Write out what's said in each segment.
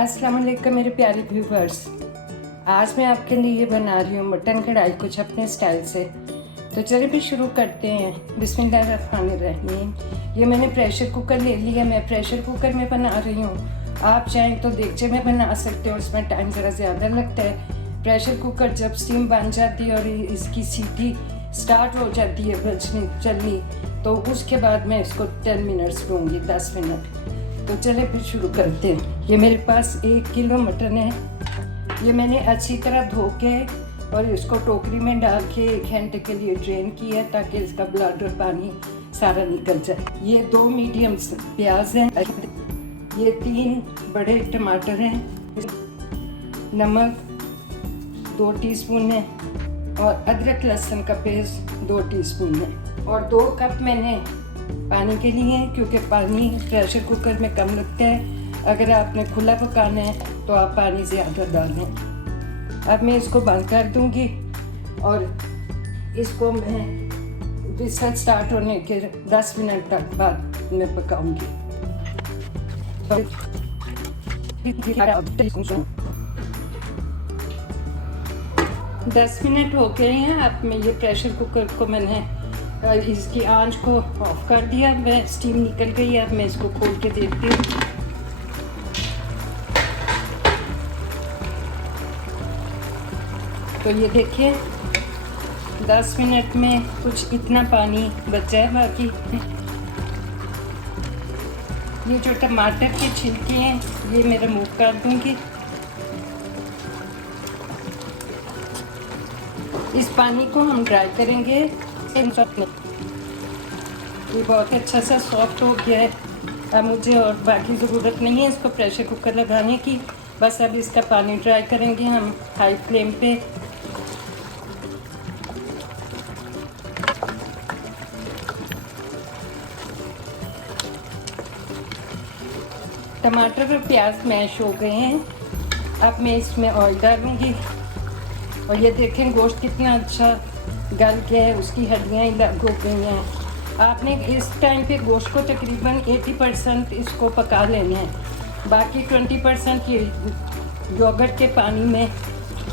अस्सलाम वालेकुम मेरे प्यारे व्यूवर्स। आज मैं आपके लिए बना रही हूँ मटन कढ़ाई कुछ अपने स्टाइल से। तो चलिए फिर शुरू करते हैं। बिस्मिल्लाहिर्रहमानिर्रहीम। ये मैंने प्रेशर कुकर ले लिया। मैं प्रेशर कुकर में बना रही हूँ। आप चाहें तो देगचे में बना सकते हो, उसमें टाइम ज़रा ज़्यादा लगता है। प्रेशर कुकर जब स्टीम बन जाती है और इसकी सीटी स्टार्ट हो जाती है बजनी चलनी, तो उसके बाद मैं इसको 10 मिनट्स दूँगी, 10 मिनट। तो चले फिर शुरू करते हैं। ये मेरे पास 1 किलो मटन है। ये मैंने अच्छी तरह धो के और इसको टोकरी में डाल के 1 घंटे के लिए ड्रेन किया ताकि इसका ब्लड और पानी सारा निकल जाए। ये 2 मीडियम प्याज हैं। ये 3 बड़े टमाटर हैं। नमक 2 टीस्पून है और अदरक लहसुन का पेस्ट 2 टीस्पून है और 2 कप मैंने पानी के लिए, क्योंकि पानी प्रेशर कुकर में कम लगता है। अगर आपने खुला पकाना है तो आप पानी ज़्यादा डालें। अब मैं इसको बंद कर दूंगी और इसको मैं विसल स्टार्ट होने के 10 मिनट तक बाद मैं पकाऊंगी। 10 मिनट हो गए हैं। अब मैं ये प्रेशर कुकर को मैंने इसकी आंच को ऑफ कर दिया। मैं स्टीम निकल गई है। अब मैं इसको खोल के देखती हूँ। तो ये देखिए 10 मिनट में कुछ इतना पानी बचा है। बाकी ये जो टमाटर के छिलके हैं ये मैं रिमूव कर दूंगी। इस पानी को हम ड्राई करेंगे। ये बहुत अच्छा सा सॉफ्ट हो गया है। अब मुझे और बाकी ज़रूरत नहीं है इसको प्रेशर कुकर लगाने की। बस अब इसका पानी ड्राई करेंगे हम हाई फ्लेम पे। टमाटर और प्याज मैश हो गए हैं। अब मैं इसमें ऑयल डालूंगी और ये देखें गोश्त कितना अच्छा गल गया है, उसकी हड्डियाँ अलग हो गई हैं। आपने इस टाइम पे गोश्त को तकरीबन 80% इसको पका लेना है। बाकी 20% ये योगर्ट के पानी में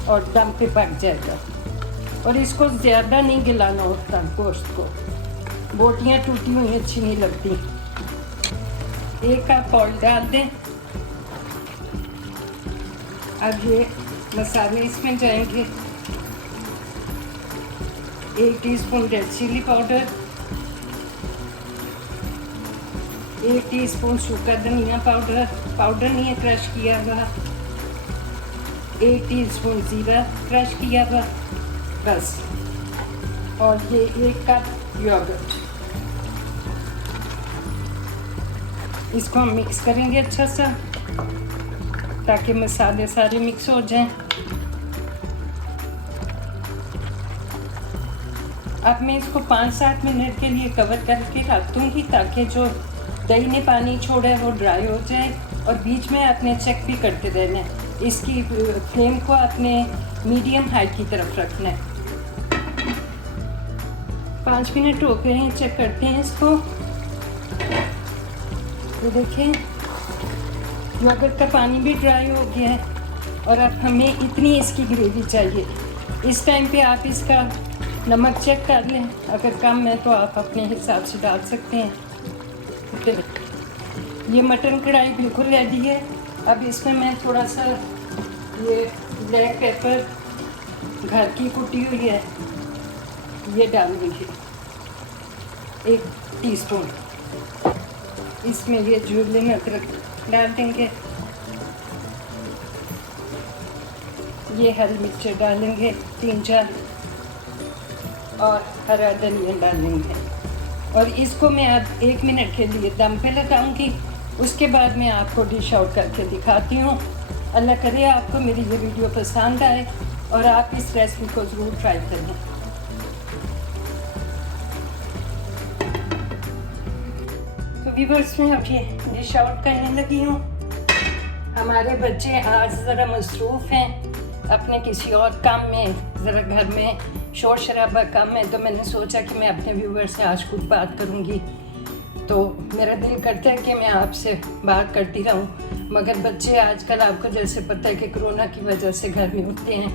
और दम पे पक जाएगा। और इसको ज़्यादा नहीं गलाना होता गोश्त को, बोटियाँ टूटी हुई अच्छी नहीं लगती। 1 कप ऑयल डाल दें। अब ये मसाले इसमें जाएंगे। 1 teaspoon red chilli powder, 1 teaspoon सूखा धनिया पाउडर नहीं है, क्रश किया हुआ। 1 टीस्पून ज़ीरा क्रश किया हुआ, बस। और ये 1 कप योगर्ट। इसको हम मिक्स करेंगे अच्छा सा ताकि मसाले सारे मिक्स हो जाएं। अब मैं इसको 5-7 मिनट के लिए कवर करके रख दूँगी ताकि जो दही ने पानी छोड़ा है वो ड्राई हो जाए। और बीच में आपने चेक भी करते रहना है। इसकी फ्लेम को आपने मीडियम हाई की तरफ रखना है। 5 मिनट हो गए हैं, चेक करते हैं इसको। तो देखें योगर्ट का पानी भी ड्राई हो गया है और अब हमें इतनी इसकी ग्रेवी चाहिए। इस टाइम पे आप इसका नमक चेक कर लें, अगर कम है तो आप अपने हिसाब से डाल सकते हैं। ये मटन कढ़ाई बिल्कुल रेडी है। अब इसमें मैं थोड़ा सा ये ब्लैक पेपर घर की कुटी हुई है ये डाल दूँगी, 1 टीस्पून। इसमें ये जुलियन अदरक डाल देंगे। ये हरी मिर्च डालेंगे 3-4 और हरा धनिया डालेंगे। और इसको मैं अब 1 मिनट के लिए दम पे लगाऊंगी। उसके बाद मैं आपको डिश आउट करके दिखाती हूँ। अल्लाह करे आपको मेरी ये वीडियो पसंद आए और आप इस रेसिपी को ज़रूर ट्राई करें। तो व्यूअर्स मैं अब ये डिश आउट करने लगी हूँ। हमारे बच्चे आज ज़रा मसरूफ़ हैं अपने किसी और काम में, ज़रा घर में शोर शराबा कम है। तो मैंने सोचा कि मैं अपने व्यूवर से आज खुद बात करूँगी। तो मेरा दिल करता है कि मैं आपसे बात करती रहूँ। मगर बच्चे आजकल आपको जैसे पता है कि कोरोना की वजह से घर में होते हैं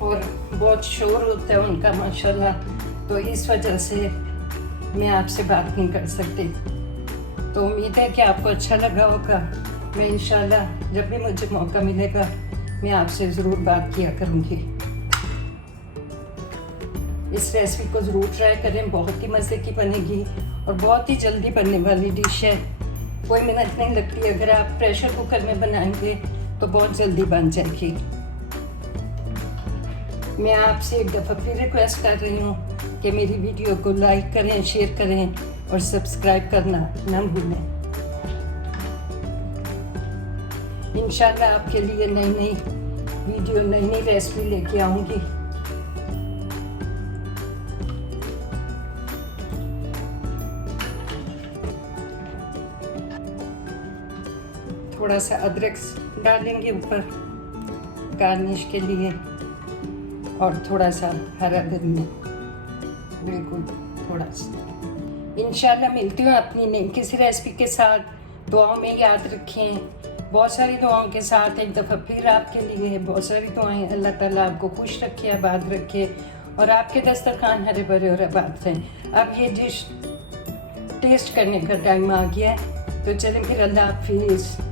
और बहुत शोर होता है उनका माशाल्लाह, तो इस वजह से मैं आपसे बात नहीं कर सकती। तो उम्मीद है कि आपको अच्छा लगा होगा। मैं इंशाल्लाह जब भी मुझे मौका मिलेगा मैं आपसे ज़रूर बात किया करूँगी। इस रेसिपी को ज़रूर ट्राई करें, बहुत ही मज़े की बनेगी और बहुत ही जल्दी बनने वाली डिश है। कोई मेहनत नहीं लगती, अगर आप प्रेशर कुकर में बनाएंगे तो बहुत जल्दी बन जाएगी। मैं आपसे एक दफ़ा फिर रिक्वेस्ट कर रही हूँ कि मेरी वीडियो को लाइक करें, शेयर करें और सब्सक्राइब करना न भूलें। इंशाल्लाह आपके लिए नई नई वीडियो, नई नई रेसिपी लेके आऊँगी। थोड़ा सा अदरक डालेंगे ऊपर गार्निश के लिए और थोड़ा सा हरा धनिया, बिल्कुल थोड़ा सा। इंशाल्लाह मिलती हूँ अपनी नई किसी रेसिपी के साथ। दुआओं में याद रखें, बहुत सारी दुआओं के साथ एक दफ़ा फिर आपके लिए बहुत सारी दुआएं। अल्लाह ताला आपको खुश रखे, आबाद रखे और आपके दस्तरखान हरे भरे और आबाद रहें। अब ये डिश टेस्ट करने का टाइम आ गया है, तो चलें फिर, अल्लाह हाफिज़।